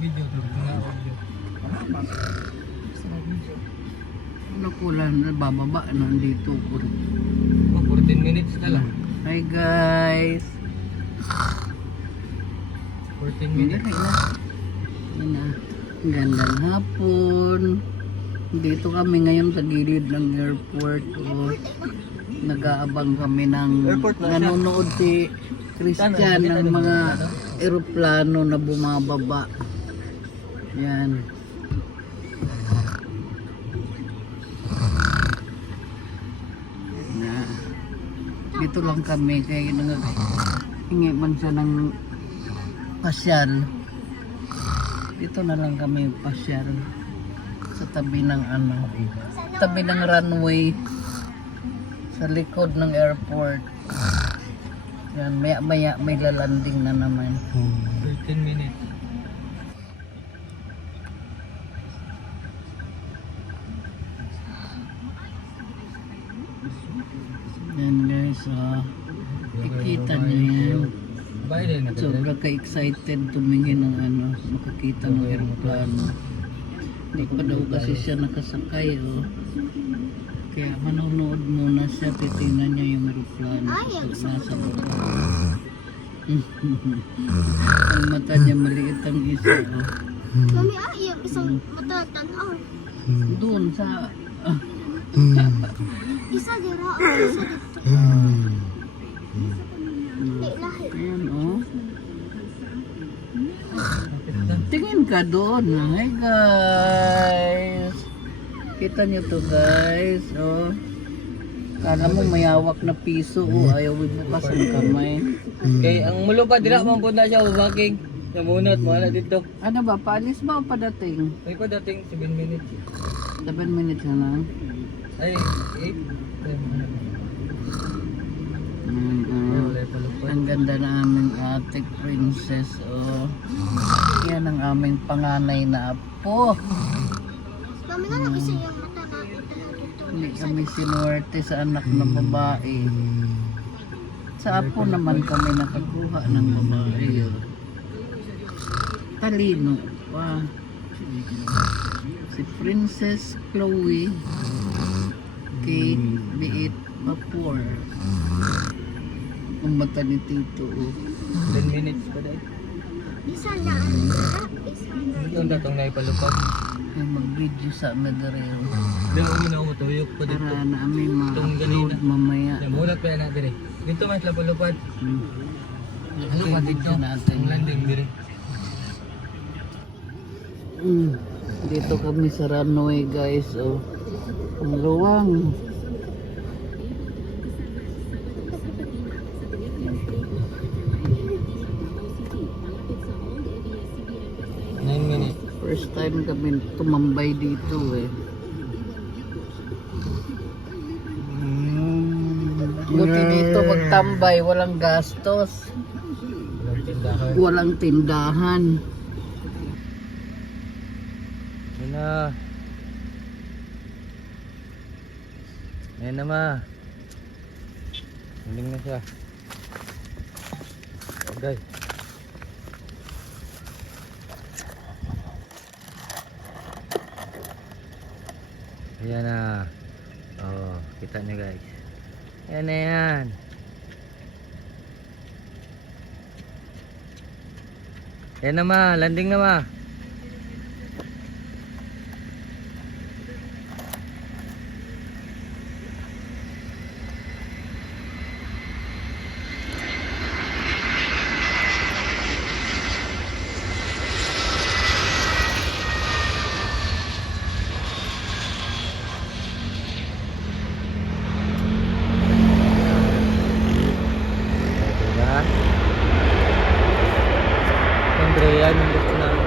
Video to. Video. Nakulan na bababa nandito ko. 14 minutes na lang. Hi guys. 14 minutes. Yan na. Gandang hapon. Dito kami ngayon sa gilid ng airport. O, nag-aabang kami ng nanonood si Christian ng mga eroplano na bumababa. Yan. Na. Dito lang kami kaya hingi man siya ng pasyal. Dito na lang kami pasyal sa tabi ng tabi ng runway sa likod ng airport. Yan, maya may lalanding na naman. 13 minutes. Yan guys, ikita niyo yan. Biden na Sobra ka-excited tumingin ng makakita ng aeroplano. Hindi pa daw kasi siya nakasakay, Kaya manonood muna siya, titingnan niya yung aeroplano. Nasa baba. Ang mata niya maliit ang isa, Mami, yung isang mata tanaw. Doon sa... Isa dira, isa dito. Lahi. Ayan, Tingin ka doon. Hi guys. Kita nyo to guys. Kala mo mayawak na piso. Ayaw bukas ang kamay. Okay, ang mulo pa dira man pud na siya walking. Namunot mo na dito. Ano ba? Paalis ba o padating? Ay pa dating 7 minutes. 7 minutes na lang. Ay, 8. Ang ganda na aming ate princess. Yan ang aming panganay na apo. Mami nga lang isa yung mata na dito. Hindi kami sinuwerte sa anak na babae. Sa apo naman kami nakakuha ng babae. Talino pa. Si Princess Chloe Kate Biit Vapor. Ang mata ni Tito. 10 minutes pa dahil. Isa lang. Isa lang. Yung datong na ipalupag. Ay mag-video sa Nadareo. Dahil na utuyok pa dito. Para namin Itong ma-upload ganina. mamaya. Namulat pa yan natin eh. Dito mas lapalupad. Ano pa dito? natin. Ang landing diri. Dito kami sa runway guys. Ang luwang. First time kami tumambay dito Buti dito magtambay, walang gastos. Walang tindahan. Yan na. Yan na ma. Hiling na siya. Okay. Ayan na. Kita nyo guys. Ayan na yan. Ayan na ma. Landing na ma. Andrea, yung gusto namin.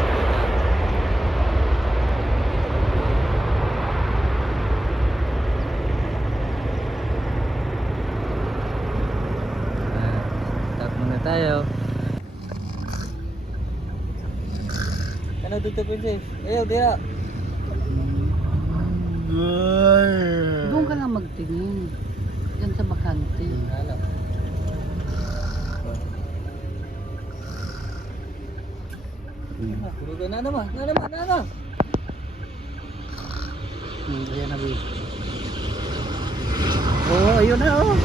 Stop muna tayo. Ano dito princess? Ayaw, diya. Doon ka lang magtingin. Diyan sa bakante. Hanap. Puro na naman. Na naman. Ayan na, babe. Oh, ayun na, oh.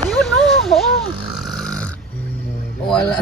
Ayun, oh. Wala.